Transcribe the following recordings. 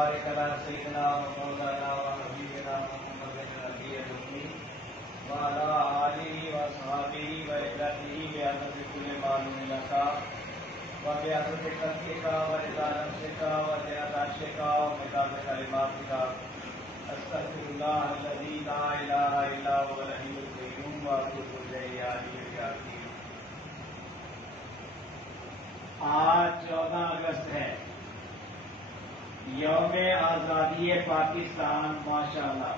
وبارك على سيدنا ومولانا وحبيبنا محمد النبي الأمي وعلى آله وأصحابه وإخوته بعدد كل معلوم لك وبعدد خلقك ورضا نفسك وزنة عرشك ومداد كلماتك أستغفر الله الذي لا إله إلا هو الحي القيوم وأتوب إليه يا حي يا قيوم۔ آج 14 اگست ہے، یوم آزادی پاکستان۔ ماشاءاللہ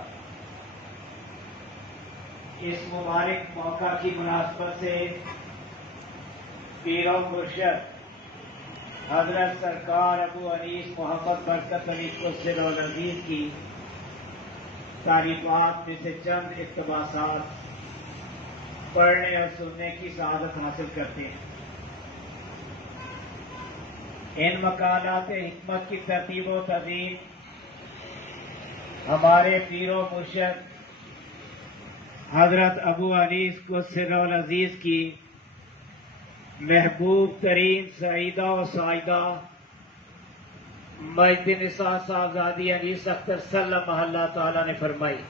اس مبارک موقع کی مناسبت سے پیر و مرشد حضرت سرکار ابو انیس محمد برکت علی قدس العزیز کی تعریفات میں سے چند اقتباسات پڑھنے اور سننے کی سعادت حاصل کرتے ہیں۔ ان مقالات حکمت کی ترتیب و تنظیم ہمارے پیر و مرشد حضرت ابو انیس قدس العزیز کی محبوب ترین سعیدہ و سائدہ مجد نساء صاحبزادی انیس اختر صلی اللہ تعالیٰ نے فرمائی،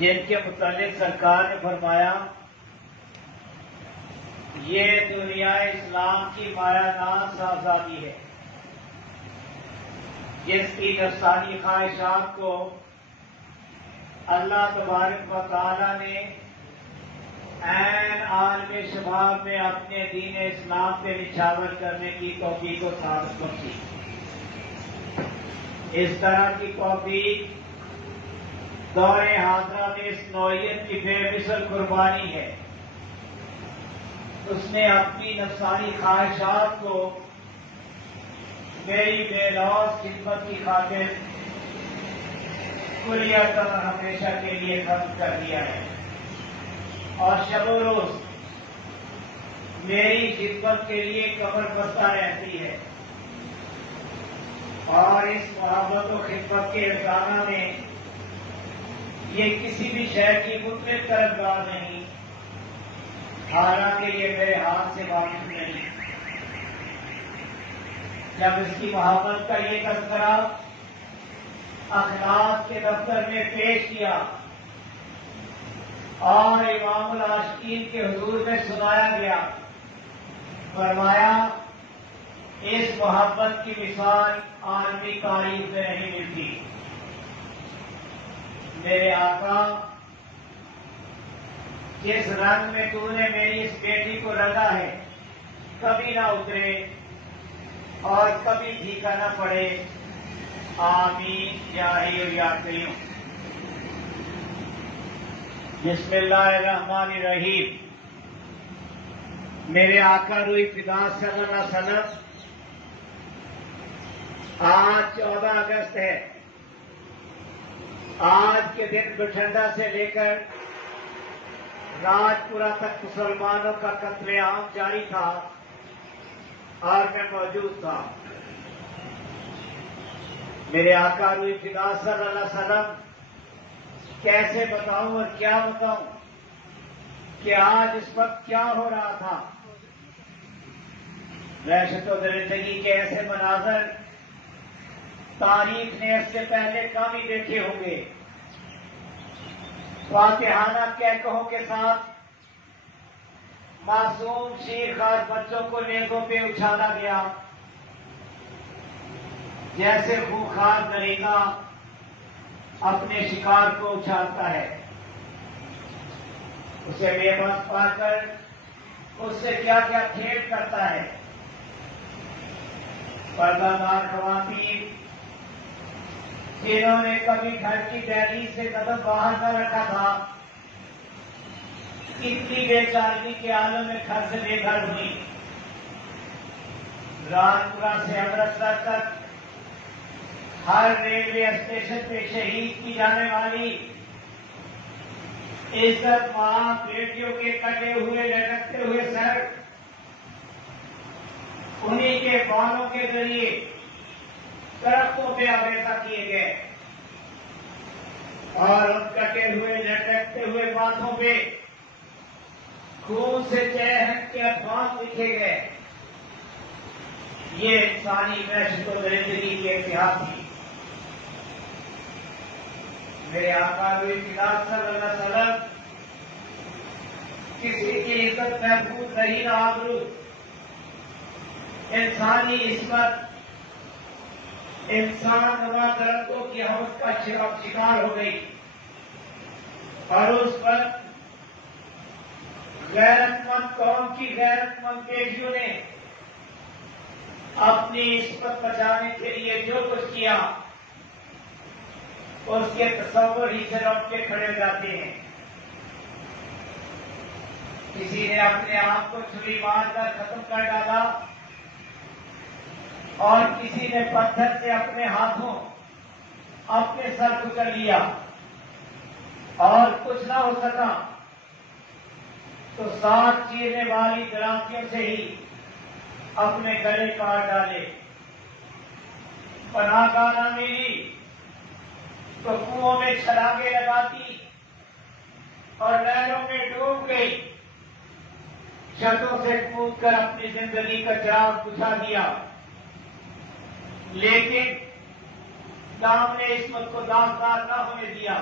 جن کے متعلق سرکار نے فرمایا یہ دنیا اسلام کی مایا ناز صاحبزادی ہے جس کی نفسانی خواہشات کو اللہ تبارک و تعالی نے عین عالم شباب میں اپنے دین اسلام پہ نچھاور کرنے کی توفیق و سعادت بخشی۔ اس طرح کی توفیق دور حاضرہ میں اس نوعیت کی بے مثل قربانی ہے۔ اس نے اپنی نفسانی خواہشات کو میری بے لوث خدمت کی خاطر کلیۃ اور ہمیشہ کے لیے ختم کر دیا ہے، اور شب و روز میری خدمت کے لیے کمر بستہ رہتی ہے، اور اس محبت و خدمت کے ارکانہ میں یہ کسی بھی شے کی مطلق طرفدار نہیں، حالانکہ یہ میرے ہاتھ سے واقف نہیں۔ جب اس کی محبت کا یہ تذکرہ اخلاق کے دفتر میں پیش کیا اور امام العاشقین کے حضور میں سنایا گیا، فرمایا اس محبت کی مثال عالمی تاریخ میں نہیں ملتی۔ میرے آقا، جس رنگ میں تو نے میری اس بیٹی کو رنگا ہے کبھی نہ اترے اور کبھی پھیکا نہ پڑے، آمین یا حی یا قیوم۔ بسم اللہ الرحمن الرحیم۔ میرے آقا روئی فدا صلی اللہ علیہ وسلم، آج 14 اگست ہے۔ آج کے دن بٹھنڈا سے لے کر راجپورہ تک مسلمانوں کا قتل عام جاری تھا اور میں موجود تھا۔ میرے آقا روئی فدا صلی اللہ علیہ وسلم، کیسے بتاؤں اور کیا بتاؤں کہ آج اس وقت کیا ہو رہا تھا۔ وحشت و درندگی کے ایسے مناظر تاریخ نے اس سے پہلے کم ہی دیکھے ہوں گے۔ فاتحانہ کہکہوں کے ساتھ معصوم شیرخوار بچوں کو نیزوں پہ اچھالا گیا، جیسے خوخار درندہ اپنے شکار کو اچھالتا ہے۔ اسے بے بس پا کر اس سے کیا کیا کھیل کرتا ہے۔ پردہ دار خواتین جنہوں نے کبھی گھر کی دہلیز سے قدم باہر نہ رکھا تھا، اتنی بے چارگی کے عالم میں گھر سے بے گھر ہوئی۔ راجپورہ سے امرتسر تک ہر ریلوے اسٹیشن پہ شہید کی جانے والی عزت ماں بیٹیوں کے کٹے ہوئے لٹکتے ہوئے سر انہی کے بالوں کے ذریعے درختوں پہ آویزہ کیے گئے، اور ان کٹے ہوئے لٹکتے ہوئے ماتھوں پہ خون سے چہن کے الفاظ لکھے گئے۔ یہ انسانی معیشت و زندگی کی اتحاد تھی. میرے آقا صلی اللہ علیہ وسلم کسی کی عزت محفوظ نہیں نہ آبرو، انسانی عصمت، انسان نما درختوں کی ہوس کا شکار ہو گئی، اور اس پر غیرت مند قوم کی غیرت مند بیٹیوں نے اپنی عصمت بچانے کے لیے جو کچھ کیا اس کے تصور ہی سے لوٹ کے کھڑے ہو جاتے ہیں. کسی نے اپنے آپ کو چھری مار کر ختم کر ڈالا، اور کسی نے پتھر سے اپنے ہاتھوں اپنے سر کچل لیا، اور کچھ نہ ہو سکا تو 7 چیرنے والی درازیوں سے ہی اپنے گلے کاٹ ڈالے. پناہ گاہ نہ ملی تو کنووں میں چھلانگیں لگاتی اور نہروں میں ڈوب گئی، چھتوں سے کود کر اپنی زندگی کا چراغ بجھا دیا. لیکن دام نے عصمت کو داغدار نہ ہونے دیا.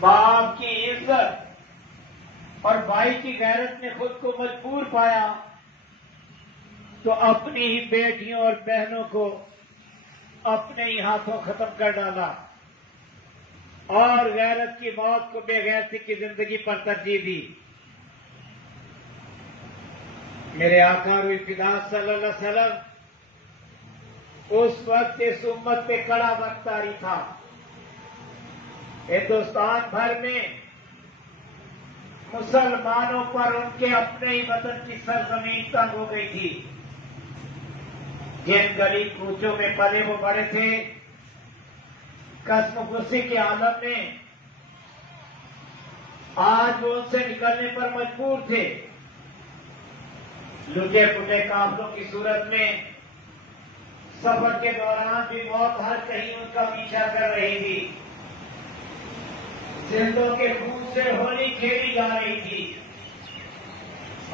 باپ کی عزت اور بھائی کی غیرت نے خود کو مجبور پایا تو اپنی ہی بیٹیوں اور بہنوں کو اپنے ہی ہاتھوں ختم کر ڈالا، اور غیرت کی موت کو بے غیرتی کی زندگی پر ترجیح دی. میرے آقا روح فدا صلی اللہ علیہ وسلم اس وقت اس امت پہ کڑا بختاری تھا. ہندوستان بھر میں مسلمانوں پر ان کے اپنے ہی وطن کی سرزمین تنگ ہو گئی تھی. جن گلی کوچوں میں پلے وہ بڑے تھے، قسم غصے کے عالم میں آج وہ ان سے نکلنے پر مجبور تھے. لٹے پٹے قافلوں کی صورت میں سفر کے دوران بھی موت ہر کہیں ان کا پیچھا کر رہی تھی. زندوں کے خون سے ہولی کھیلی جا رہی تھی،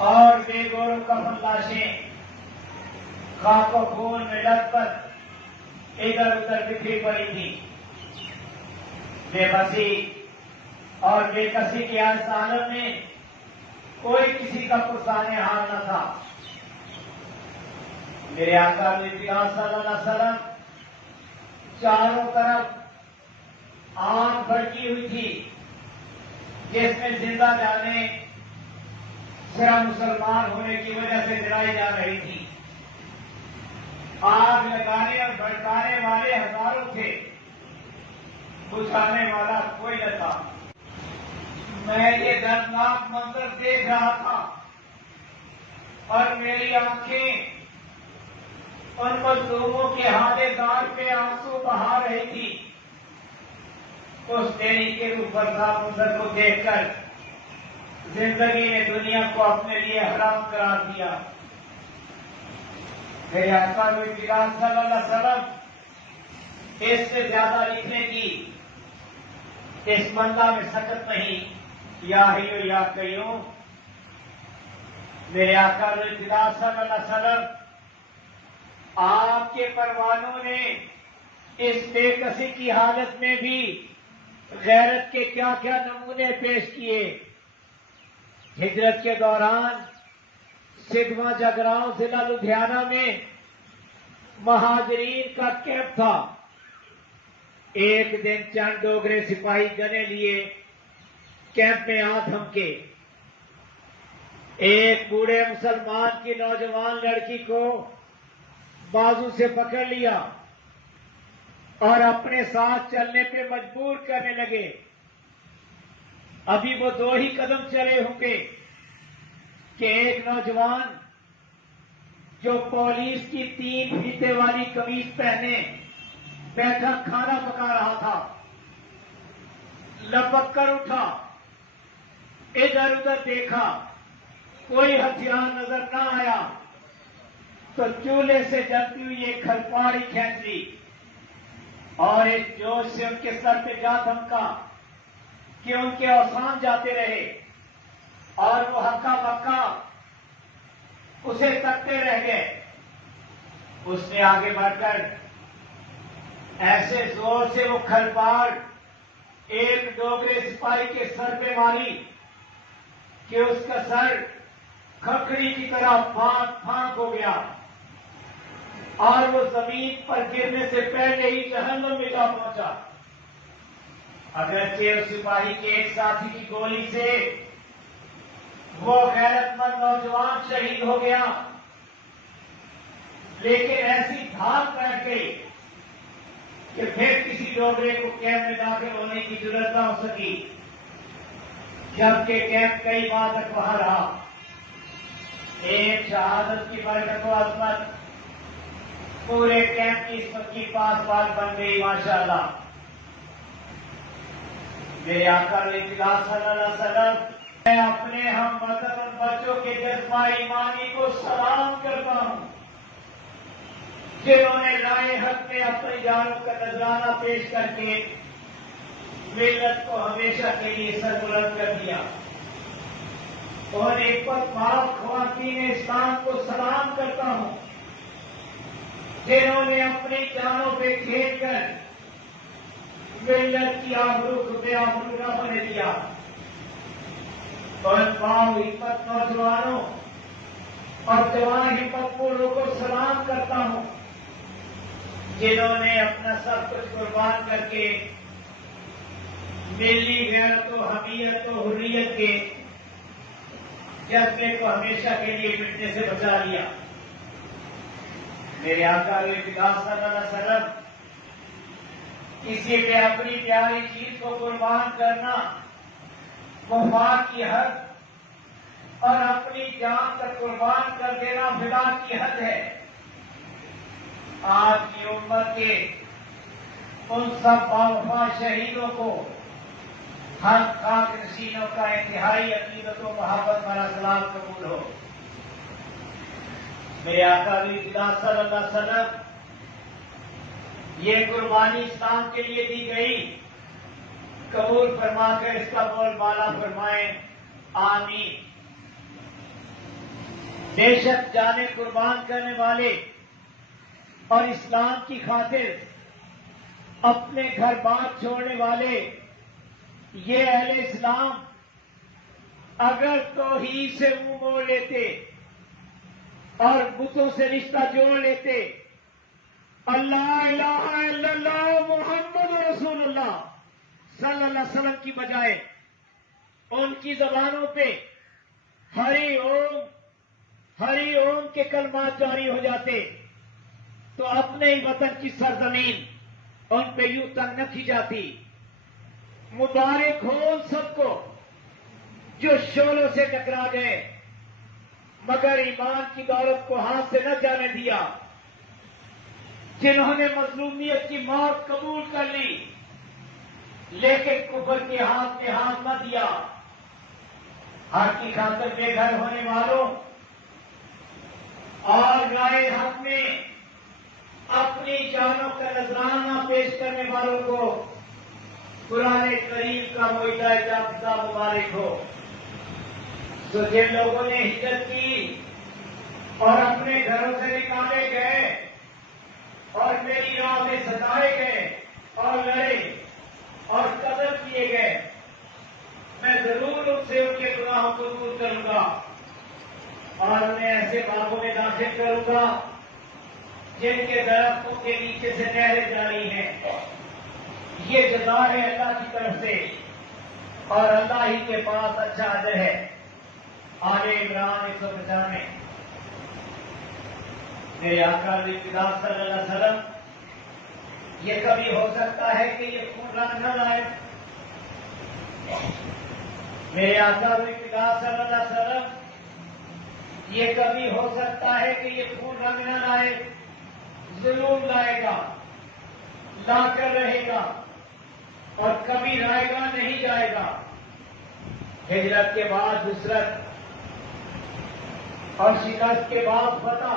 اور بے گور و کفن لاشیں خاک و خون میں لت پت ادھر ادھر بکھری پڑی تھی. بے بسی اور بے کسی کے اس عالم میں کوئی کسی کا پرسانے حال نہ تھا. میرے آقا صلی اللہ علیہ وسلم چاروں طرف آگ بھڑکی ہوئی تھی، جس میں زندہ جانے صرف مسلمان ہونے کی وجہ سے جلائی جا رہی تھی. آگ لگانے اور بھڑکانے والے ہزاروں تھے، بجھانے والا کوئی نہ تھا. میں یہ دردناک منظر دیکھ رہا تھا، اور میری آنکھیں ان مظلوموں کے ہاتھے دار پہ آنسو بہا رہی تھی. اس تیری کے روح برسا منظر کو دیکھ کر زندگی نے دنیا کو اپنے لیے حرام قرار دیا. میرے آقا صلی اللہ علیہ وسلم اس سے زیادہ لکھنے کی اس بندہ میں سکت نہیں. یا ہی یا قیوم. میرے آقا صلی اللہ علیہ وسلم آپ کے پروانوں نے اس بے کسی کی حالت میں بھی غیرت کے کیا کیا نمونے پیش کیے. ہجرت کے دوران سدھواں جگراؤں ضلع لدھیانہ میں مہاجرین کا کیمپ تھا. ایک دن چند ڈوگرے سپاہی گنے لیے کیمپ میں آ تھمکے. ایک بوڑھے مسلمان کی نوجوان لڑکی کو بازو سے پکڑ لیا اور اپنے ساتھ چلنے پہ مجبور کرنے لگے. ابھی وہ 2 ہی قدم چلے ہوں گے کہ ایک نوجوان جو پولیس کی 3 فیتے والی قمیض پہنے بیٹھا کھانا پکا رہا تھا، لپک کر اٹھا، ادھر ادھر دیکھا، کوئی ہتھیار نظر نہ آیا تو چولہے سے جلتی ہوئی ایک کھلپاڑی کھینچ لی اور ایک جوش سے ان کے سر پہ جا دھمکا کہ ان کے اوسان جاتے رہے اور وہ ہکا بکا اسے تکتے رہ گئے. اس نے آگے بڑھ کر ایسے زور سے وہ کھلپاڑ ایک ڈوگرے سپاہی کے سر پہ ماری کہ اس کا سر کھکڑی کی طرح پھانک پھانک ہو گیا اور وہ زمین پر گرنے سے پہلے ہی جہنم میں جا پہنچا. اگرچہ اس سپاہی کے ایک ساتھی کی گولی سے وہ غیرت مند نوجوان شہید ہو گیا، لیکن ایسی دھاک بیٹھ گئی کہ پھر کسی ڈوگرے کو کیمپ میں داخل ہونے کی ضرورت نہ ہو سکی، جبکہ کیمپ کئی ماہ تک وہاں رہا. ایک شہادت کی برکت و عظمت پورے کیمپ کی اس کی پاس پاس بن گئی. ماشاءاللہ. میرے آقا علیہ السلام صلی اللہ علیہ وسلم، میں اپنے ہم وطن اور بچوں کے جذبہ ایمانی کو سلام کرتا ہوں جنہوں نے رائے حق میں اپنی جانوں کا نذرانہ پیش کر کے ملت کو ہمیشہ کے لیے سربلند کر دیا. اور ایک پاک خواتین اسلام کو سلام کرتا ہوں جنہوں نے اپنی جانوں پہ کھیل کر ملت کی آبرو کو بے آبرو نہ ہونے دیا. اور باؤ ہمت نوجوانوں اور جوان ہمت پوروں کو سلام کرتا ہوں جنہوں نے اپنا سب کچھ قربان کر کے ملی غیرت و حمیت و حریت کے جذبے کو ہمیشہ کے لیے مٹنے سے بچا لیا. میرے آقا علیہ السلام صلی اللہ علیہ وسلم، کسی پہ اپنی پیاری چیز کو قربان کرنا وفا کی حد اور اپنی جان تک قربان کر دینا فدا کی حد ہے. آج کی امت کے ان سب باوفا شہیدوں کو ہر خاک نشینوں کا انتہائی عقیدت و محبت بھرا سلام قبول ہو. میرے آقا علیہ السلام صلی اللہ علیہ وسلم، یہ قربانی اسلام کے لیے دی گئی، قبول فرما کر اس کا بول بالا فرمائیں آمین. بے شک جانیں قربان کرنے والے اور اسلام کی خاطر اپنے گھر بار چھوڑنے والے یہ اہل اسلام اگر توحید سے منہ موڑ لیتے اور بتوں سے رشتہ جوڑ لیتے، اللہ الہ الا اللہ محمد رسول اللہ صلی اللہ علیہ وسلم کی بجائے ان کی زبانوں پہ ہری اوم کے کلمات جاری ہو جاتے تو اپنے ہی وطن کی سرزمین ان پہ یوں تنگ نہ کی جاتی. مبارک ہو ان سب کو جو شعلوں سے ٹکرا گئے مگر ایمان کی دولت کو ہاتھ سے نہ جانے دیا، جنہوں نے مظلومیت کی موت قبول کر لی لیکن کفر کے ہاتھ نہ دیا. حق کی خاطر بے گھر ہونے والوں اور رائے حق میں اپنی جانوں کا نذرانہ پیش کرنے والوں کو قرآن کریم کا معاہدہ جابطہ مبارک ہو. تو جن لوگوں نے ہجرت کی اور اپنے گھروں سے نکالے گئے اور میری راہ میں ستائے گئے اور لڑے اور قتل کیے گئے، میں ضرور ان سے ان کے گناہوں کو دور کروں گا اور انہیں ایسے باغوں میں داخل کروں گا جن کے درختوں کے نیچے سے نہریں جاری ہیں. یہ جزا ہے اللہ کی طرف سے اور اللہ ہی کے پاس اچھا اجر ہے. آل عمران 195. میرے آقا علیہ السلام صلی اللہ علیہ وسلم، یہ کبھی ہو سکتا ہے کہ یہ خون رنگ نہ لائے؟ میرے آقا علیہ السلام صلی اللہ علیہ وسلم، یہ کبھی ہو سکتا ہے کہ یہ خون رنگ نہ لائے؟ ضرور لائے گا، لا کر رہے گا اور کبھی لائے گا نہیں جائے گا. ہجرت کے بعد نصرت اور شکست کے بعد فتح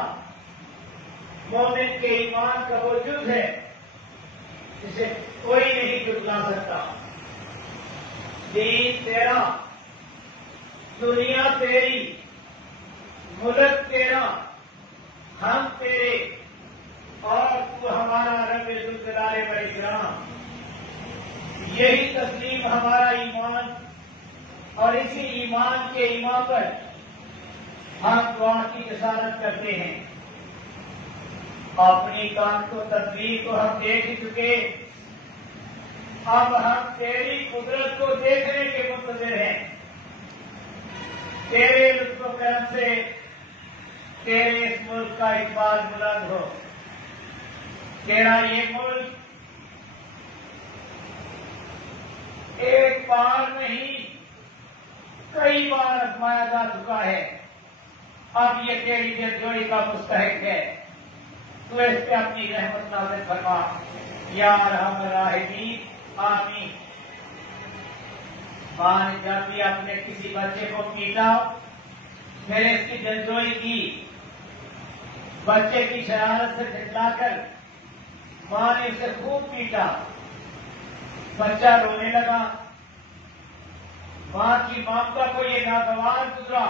مومن کے ایمان کا وہ جز ہے جسے کوئی نہیں جھٹلا سکتا. دین تیرا، دنیا تیری، ملک تیرا، ایمان کے ایمان پر ہم دعا کی جسارت کرتے ہیں. اپنی کان کو تدبیر کو ہم دیکھ چکے، اب ہم تیری قدرت کو دیکھنے کے منتظر ہیں. تیرے لطف و کرم سے تیرے اس ملک کا اقبال بلند ہو. تیرا یہ ملک ایک بار نہیں کئی بار آزمایا جا چکا ہے. اب یہ تیری دلجوئی کا مستحق ہے. تو اس پہ اپنی رحمت نازل فرما یا ارحم الراحمین. آمین. ماں نے جب بھی اپنے کسی بچے کو پیٹا پھر اس کی دلجوئی کی، بچے کی شرارت سے جھٹلا کر ماں نے اسے خوب پیٹا، بچہ رونے لگا. ماں کی ممتا کو یہ ناگوار گزرا،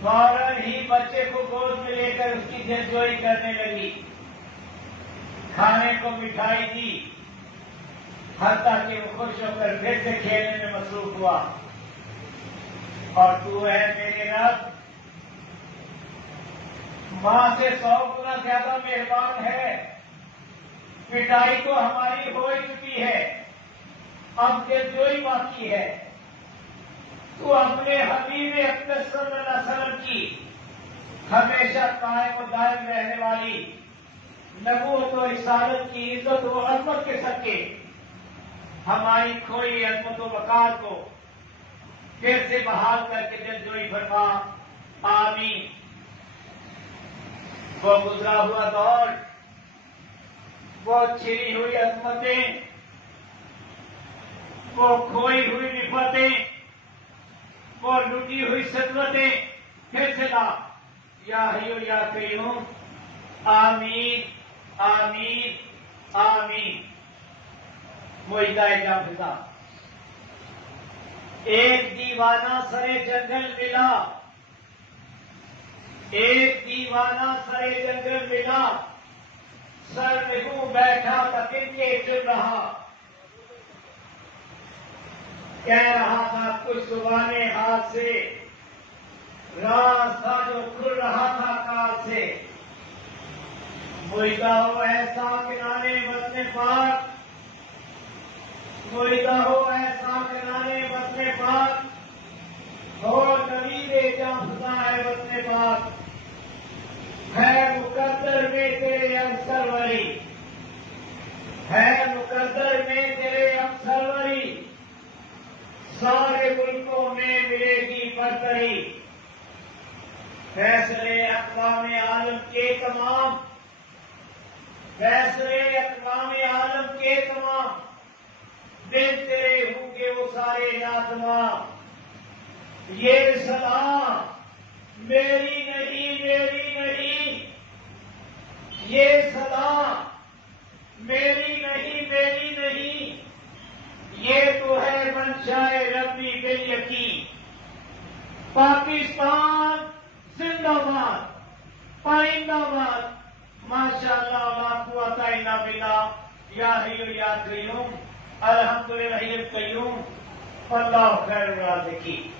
فوراً ہی بچے کو گود میں لے کر اس کی دلجوئی کرنے لگی، کھانے کو مٹھائی دی، حتیٰ کہ وہ خوش ہو کر پھر سے کھیلنے میں مصروف ہوا. اور تو ہے میرے رب ماں سے 100 گنا زیادہ مہربان ہے. پٹائی تو ہماری ہو ہی چکی ہے، اب دلجوئی باقی ہے. تو اپنے حبیب اقدس صلی اللہ علیہ وسلم کی ہمیشہ قائم و دائم رہنے والی نبوت و رسالت کی عزت و عظمت کے صدقے ہماری کھوئی عظمت و وقار کو پھر سے بحال کر کے دلجوئی فرما. آمین. وہ گزرا ہوا دور، وہ چھری ہوئی عظمتیں، وہ کھوئی ہوئی نفرتیں، وہ لٹی ہوئی سدوتیں پھر سے لا یا حیو یا قیوم. آمین آمین آمین. معاہدہ جافزہ. ایک دیوانہ سرے جنگل ملا، ایک دیوانہ سرے جنگل ملا، سر نگو بیٹھا تکن کے چل رہا، کہہ رہا تھا کچھ زبانیں ہاتھ سے، راز تھا جو کھل رہا تھا کال سے. معاہدہ ہو ایسا کنانے وطن پاک، معاہدہ ہو ایسا کنانے وطن پاک، ہو نوید جافزہ ہے وطن پاک. ہے مقدر میں تیرے ہم سروری، ہے مقدر میں تیرے ہم سروری، سارے ملکوں میں ملے گی برتری. فیصلے اقوام عالم کے تمام، فیصلے اقوام عالم کے تمام، دل تیرے ہوں گے وہ سارے ناتمام. یہ صدا میری نہیں میری نہیں، یہ صدا میری نہیں میری نہیں، یہ تو ہے منشائے ربی بالیقین. پاکستان زندہ باد، پائندہ باد. ماشاءاللہ لا قوت الا باللہ. یا حی یا قیوم. الحمدللہ القیوم. اللہ خیر الرازقین.